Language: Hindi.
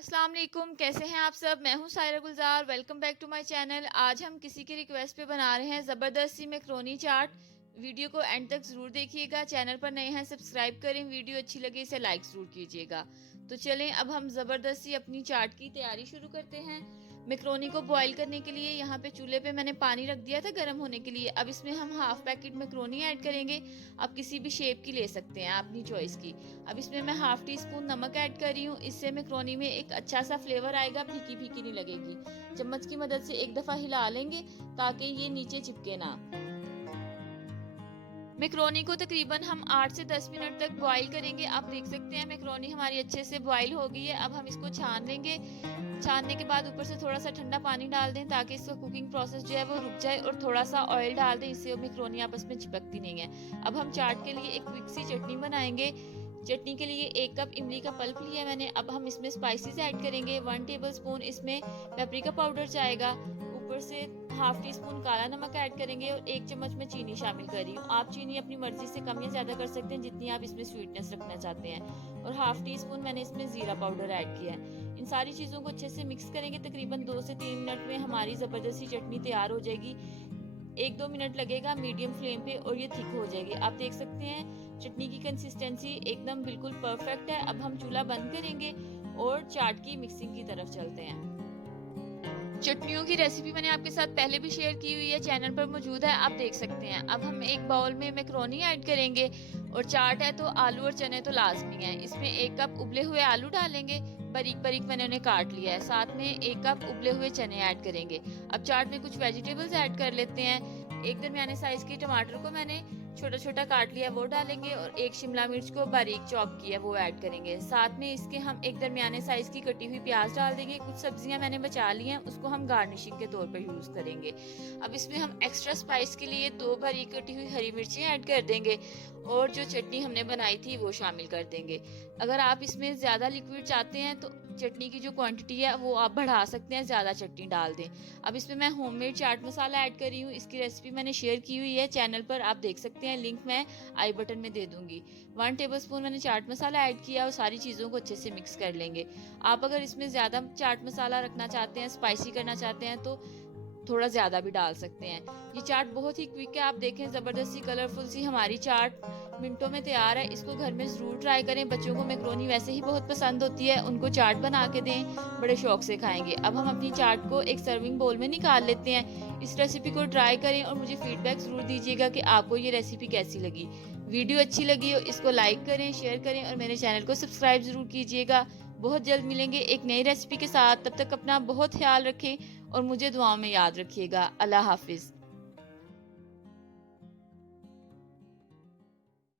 अस्सलाम वालेकुम, कैसे हैं आप सब। मैं हूं Saira Gulzar. Welcome back to my channel. आज हम किसी की रिक्वेस्ट पे बना रहे हैं ज़बरदस्त सी मैक्रोनी चाट। वीडियो को एंड तक ज़रूर देखिएगा। चैनल पर नए हैं सब्सक्राइब करें। वीडियो अच्छी लगे इसे लाइक ज़रूर कीजिएगा। तो चलें अब हम ज़बरदस्त सी अपनी चाट की तैयारी शुरू करते हैं। मैक्रोनी को बॉईल करने के लिए यहाँ पे चूल्हे पे मैंने पानी रख दिया था गर्म होने के लिए। अब इसमें हम हाफ पैकेट मैक्रोनी ऐड करेंगे। आप किसी भी शेप की ले सकते हैं, अपनी चॉइस की। अब इसमें मैं हाफ टी स्पून नमक ऐड कर रही हूँ। इससे मैक्रोनी में एक अच्छा सा फ्लेवर आएगा, फीकी फीकी नहीं लगेगी। चम्मच की मदद से एक दफा हिला लेंगे ताकि ये नीचे चिपके ना। मैक्रोनी को तकरीबन हम 8 से 10 मिनट तक बॉईल करेंगे। आप देख सकते हैं मैक्रोनी हमारी अच्छे से बॉईल हो गई है। अब हम इसको छान लेंगे। छानने के बाद ऊपर से थोड़ा सा ठंडा पानी डाल दें ताकि इसका कुकिंग प्रोसेस जो है वो रुक जाए, और थोड़ा सा ऑयल डाल दें, इससे मैक्रोनी आपस में चिपकती नहीं है। अब हम चाट के लिए एक क्विक सी चटनी बनाएंगे। चटनी के लिए 1 कप इमली का पल्प लिया मैंने। अब हम इसमें स्पाइसेस ऐड करेंगे। 1 टेबल स्पून इसमें पेपरिका पाउडर जाएगा। ऊपर से हाफ टी स्पून काला नमक ऐड करेंगे और 1 चम्मच में चीनी शामिल कर रही हूँ। आप चीनी अपनी मर्जी से कम या ज्यादा कर सकते हैं जितनी आप इसमें स्वीटनेस रखना चाहते हैं। और हाफ टी स्पून मैंने इसमें जीरा पाउडर ऐड किया है। इन सारी चीजों को अच्छे से मिक्स करेंगे। तकरीबन 2 से 3 मिनट में हमारी जबरदस्ती चटनी तैयार हो जाएगी। 1-2 मिनट लगेगा मीडियम फ्लेम पे और ये थिक हो जाएगी। आप देख सकते हैं चटनी की कंसिस्टेंसी एकदम बिल्कुल परफेक्ट है। अब हम चूल्हा बंद करेंगे और चाट की मिक्सिंग की तरफ चलते हैं। चटनियों की रेसिपी मैंने आपके साथ पहले भी शेयर की हुई है, चैनल पर मौजूद है, आप देख सकते हैं। अब हम एक बाउल में मैक्रोनी ऐड करेंगे और चाट है तो आलू और चने तो लाजमी है। इसमें 1 कप उबले हुए आलू डालेंगे, बारीक बारीक मैंने उन्हें काट लिया है। साथ में 1 कप उबले हुए चने ऐड करेंगे। अब चाट में कुछ वेजिटेबल्स ऐड कर लेते हैं। एक दरमियाने साइज के टमाटर को मैंने छोटा छोटा काट लिया, वो डालेंगे, और 1 शिमला मिर्च को बारीक चॉप किया वो ऐड करेंगे। साथ में इसके हम एक दरमियाने साइज की कटी हुई प्याज डाल देंगे। कुछ सब्जियां मैंने बचा ली हैं, उसको हम गार्निशिंग के तौर पर यूज करेंगे। अब इसमें हम एक्स्ट्रा स्पाइस के लिए 2 बारीक कटी हुई हरी मिर्चें ऐड कर देंगे और जो चटनी हमने बनाई थी वो शामिल कर देंगे। अगर आप इसमें ज्यादा लिक्विड चाहते हैं तो चटनी की जो क्वांटिटी है वो आप बढ़ा सकते हैं, ज्यादा चटनी डाल दें। अब इसमें मैं होममेड चाट मसाला ऐड कर रही हूँ। इसकी रेसिपी मैंने शेयर की हुई है चैनल पर, आप देख सकते हैं। लिंक मैं आई बटन में दे दूंगी। 1 टेबल स्पून मैंने चाट मसाला ऐड किया और सारी चीजों को अच्छे से मिक्स कर लेंगे। आप अगर इसमें ज्यादा चाट मसाला रखना चाहते हैं, स्पाइसी करना चाहते हैं तो थोड़ा ज्यादा भी डाल सकते हैं। ये चाट बहुत ही क्विक है। आप देखें जबरदस्ती कलरफुल सी हमारी चाट मिनटों में तैयार है। इसको घर में जरूर ट्राई करें। बच्चों को मैक्रोनी वैसे ही बहुत पसंद होती है, उनको चाट बना के दें, बड़े शौक से खाएंगे। अब हम अपनी चाट को एक सर्विंग बोल में निकाल लेते हैं। इस रेसिपी को ट्राई करें और मुझे फीडबैक जरूर दीजिएगा कि आपको ये रेसिपी कैसी लगी। वीडियो अच्छी लगी हो इसको लाइक करें, शेयर करें और मेरे चैनल को सब्सक्राइब जरूर कीजिएगा। बहुत जल्द मिलेंगे एक नई रेसिपी के साथ। तब तक अपना बहुत ख्याल रखें और मुझे दुआओं में याद रखिएगा। अल्लाह हाफिज।